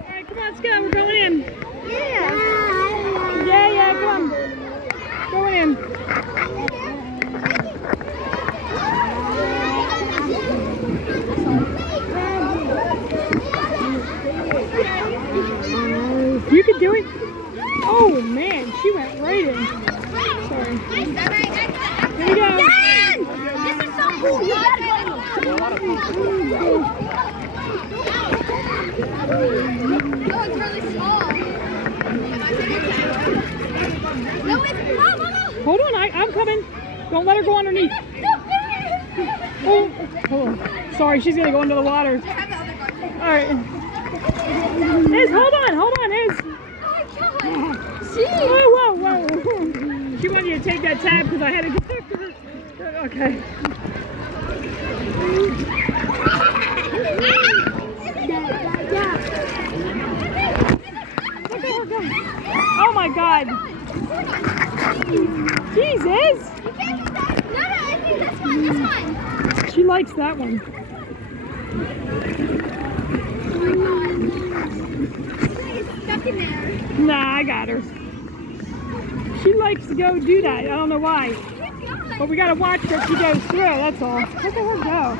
Alright, come on, let's go. We're going in. Yeah. Yeah, come on. Going in. You can do it. Oh man, she went right in. Sorry. Here we go. Dad! This is so cool. You gotta go. Oh, it's really small. No, it's Mom. Hold on, I'm coming. Don't let her go underneath. Oh, hold on. Sorry, she's gonna go into the water. All right. Iz, hold on, Iz. Whoa. She wanted you to take that tab because I had to get after her. Okay. Look at her go. Oh my God. Jeez, Iz. No, I think this one. She likes that one. Stuck in there. Nah, I got her. She likes to go do that. I don't know why. But we gotta watch that she goes through, that's all. Look at her go.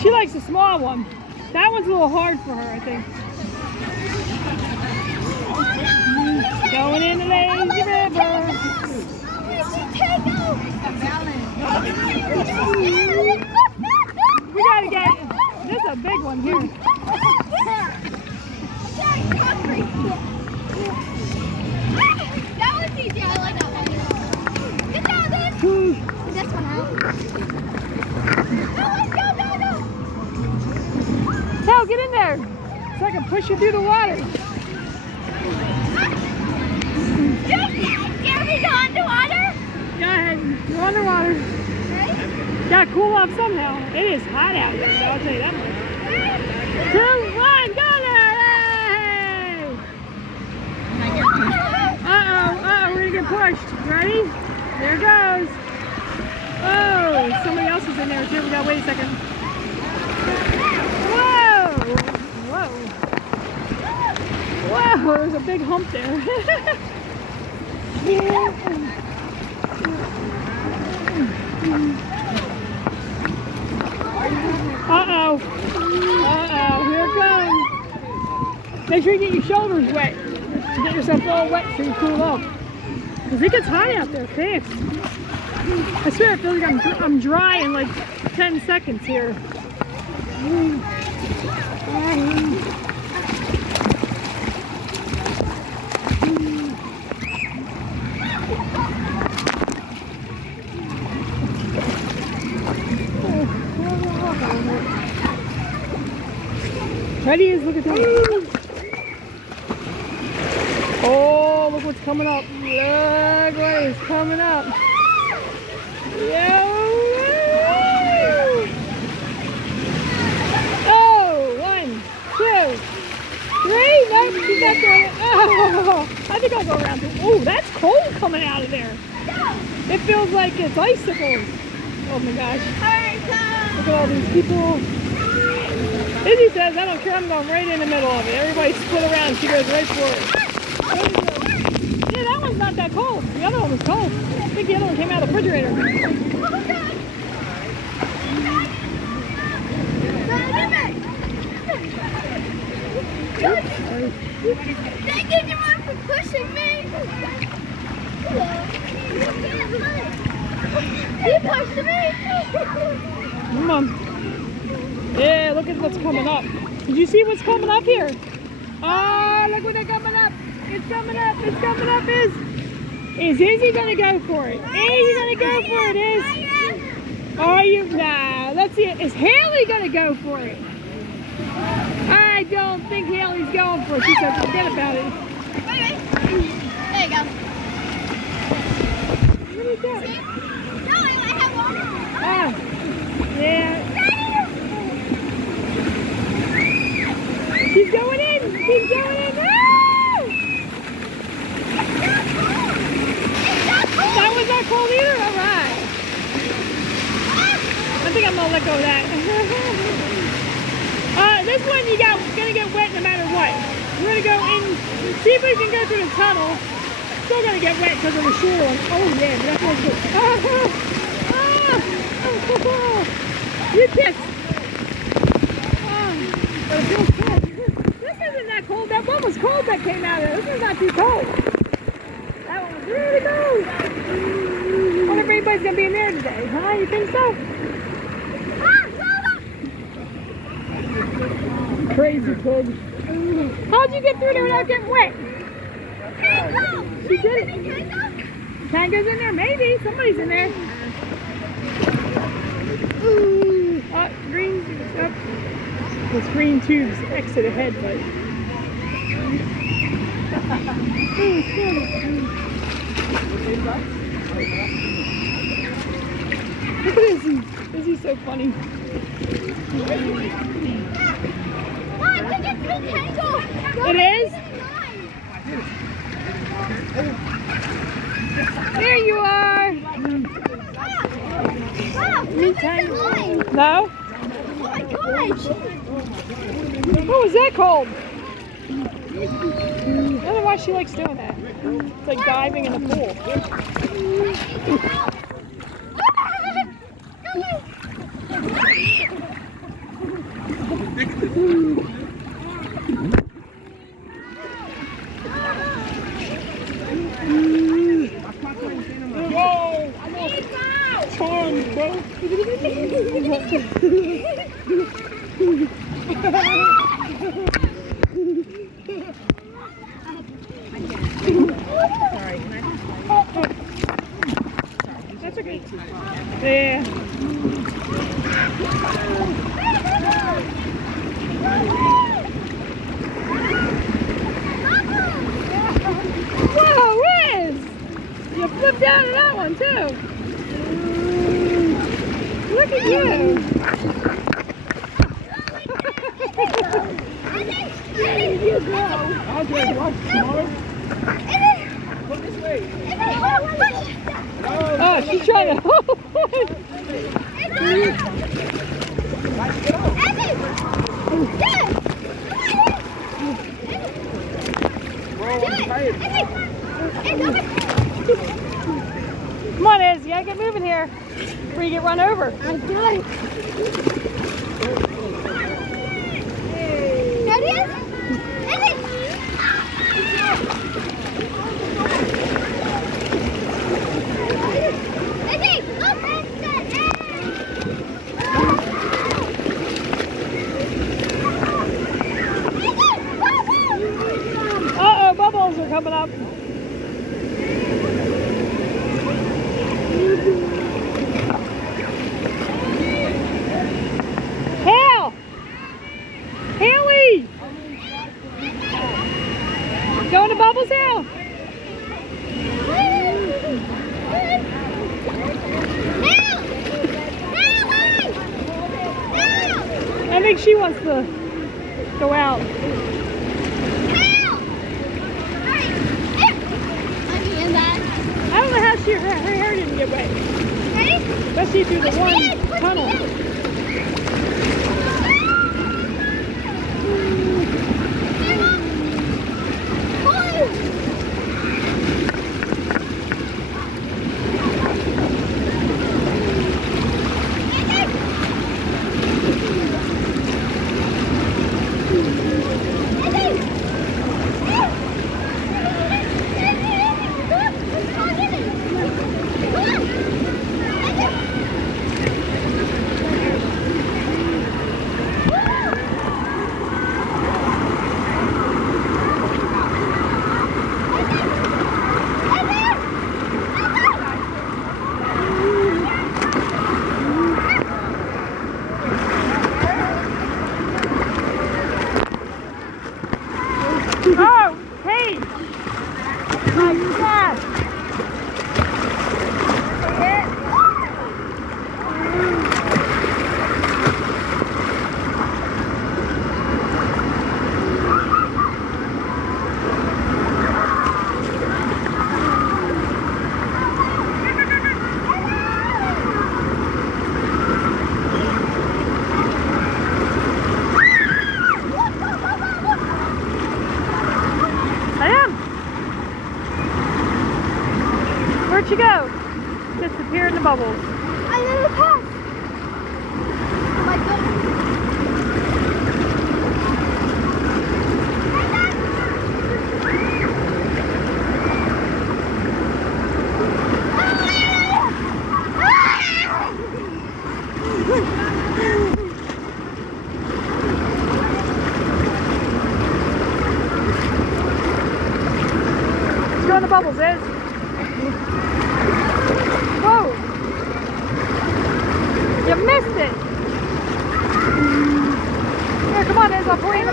She likes the small one. That one's a little hard for her, I think. Going in the lazy river. We gotta get, this is a big one here. That one's easy. I like that one. Good job, babe. This one out. No, let's go. Hell, get in there. So I can push you through the water. Can we go underwater? Go ahead. You're underwater. Right? Gotta cool off somehow. It is hot out here, so I'll tell you that much. 2, 1, go there! Hey! Uh-oh, we're gonna get pushed. Ready? There it goes. Oh, somebody else is in there too. We gotta wait a second. Whoa, there's a big hump there. Uh-oh, here it goes. Make sure you get your shoulders wet. Get yourself all wet so you cool off. Because it gets hot out there fast. I swear it feels like I'm dry in like 10 seconds here. Ready is, look at that. Oh, look what's coming up. Look what is coming up. Oh, 1, 2, 3. Nope, she's not doing it. Oh, I think I'll go around. Oh, that's cold coming out of there. It feels like it's icicles. Oh my gosh. Look at all these people. Izzy says, I don't care, I'm going right in the middle of it. Everybody split around, she goes right for it. Yeah, that one's not that cold. The other one was cold. I think the other one came out of the refrigerator. Thank you, Jamon, for pushing me. You pushed me. Come on. Yeah, look at what's coming up. Did you see what's coming up here? Oh, look what's coming up. It's coming up. Is Izzy going to go for it? Is he going to go for it, Iz? Are you? Nah, let's see it. Is Haley going to go for it? I don't think Haley's going for it. She said forget about it. Okay. There you go. What is that? No, I have one. Ah, yeah. She's going in! She's going in! Ah! That was not cold either? Alright. I think I'm gonna let go of that. This one gonna get wet no matter what. We're gonna go in, see if we can go through the tunnel. Still gonna get wet because of the short one. Oh yeah, that feels good. You pissed. But it feels good. This isn't that cold. That one was cold that came out of it. This is not too cold. That one was really cold. I wonder if anybody's gonna be in there today, huh? You think so? Crazy pig. How'd you get through there without getting wet? She did it. Tango's in there? Maybe. Somebody's in there. Ooh. Green. Up. Those green tubes exit ahead, but. Look at Izzy. Izzy's so funny. It is? There you are. No? Oh my gosh. What was that called? I don't know why she likes doing that. It's like diving in the pool. That's okay. Yeah. Whoa, Wiz! You flipped out of that one too. Look at you. There you go. Okay, watch tomorrow. Look this way. Oh, she's trying to hold it. Come on, Ez, you gotta get moving here before you get run over. I got it. There it is. Uh-oh, bubbles are coming up. Hale! Haley! Going to Bubbles' house? I think she wants to go out. I don't know how her hair didn't get wet. Especially through the one tunnel.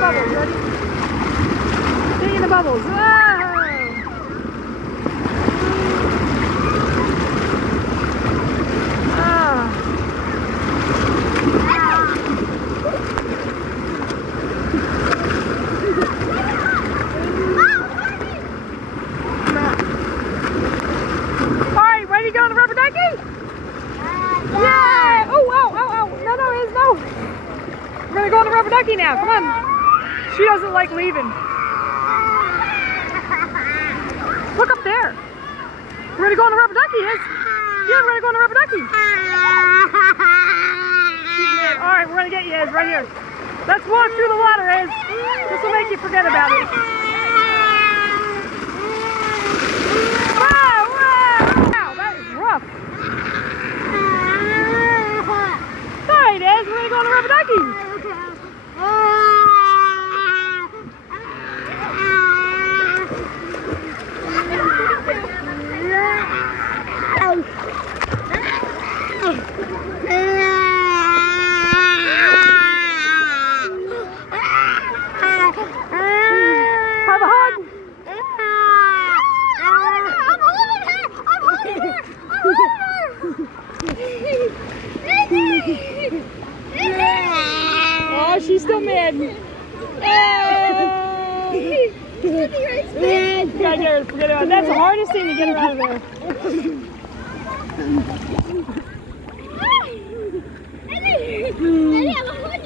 bubbles. Ready? Stay in the bubbles. Whoa! Alright, ready to go on the rubber ducky? Yeah! Oh, ow, ow, ow. No, no, Iz, no. We're going to go on the rubber ducky now. Come on. She doesn't like leaving. Look up there. We're going to go on the rubber ducky, Iz. Yeah, we're going to go on the rubber ducky. Alright, we're going to get you, Iz, right here. Let's walk through the water, Iz. This will make you forget about it. Wow, wow, wow, that is rough. Alright, Ez, we're going to go on the rubber ducky. Have a hug. I'm holding her. I'm holding her. Oh, she's still mad. Gotta get her to forget about it. That's the hardest thing to get her out of there.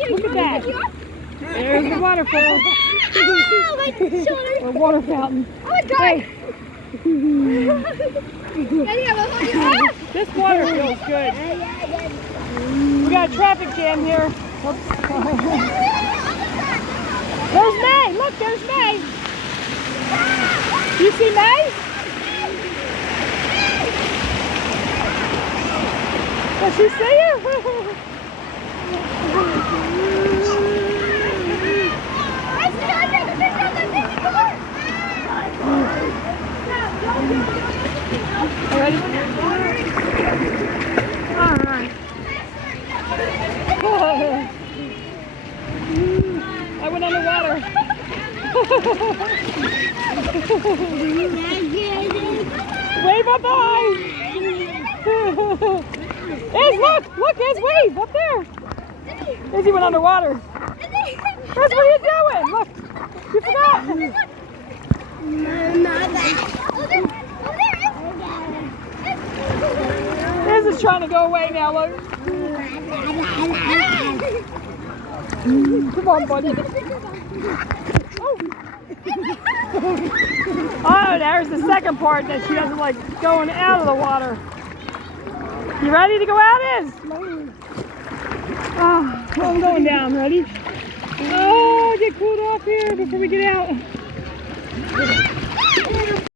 Look at that. There's the waterfall. My shoulder. Or water fountain. Oh my God. Hey, this water feels good. We got a traffic jam here. Oops. There's May. Look, there's May. You see May? Does she see you? Ready? All right. I went underwater. Wave bye-bye. Iz, look, Iz, wave up there. Izzy went underwater. That's what you're doing. Look, you forgot. Iz is trying to go away now, look. Come on, buddy. Oh, there's the second part that she doesn't like going out of the water. You ready to go out, Iz? Oh, I'm going down. Ready? Oh, get cooled off here before we get out.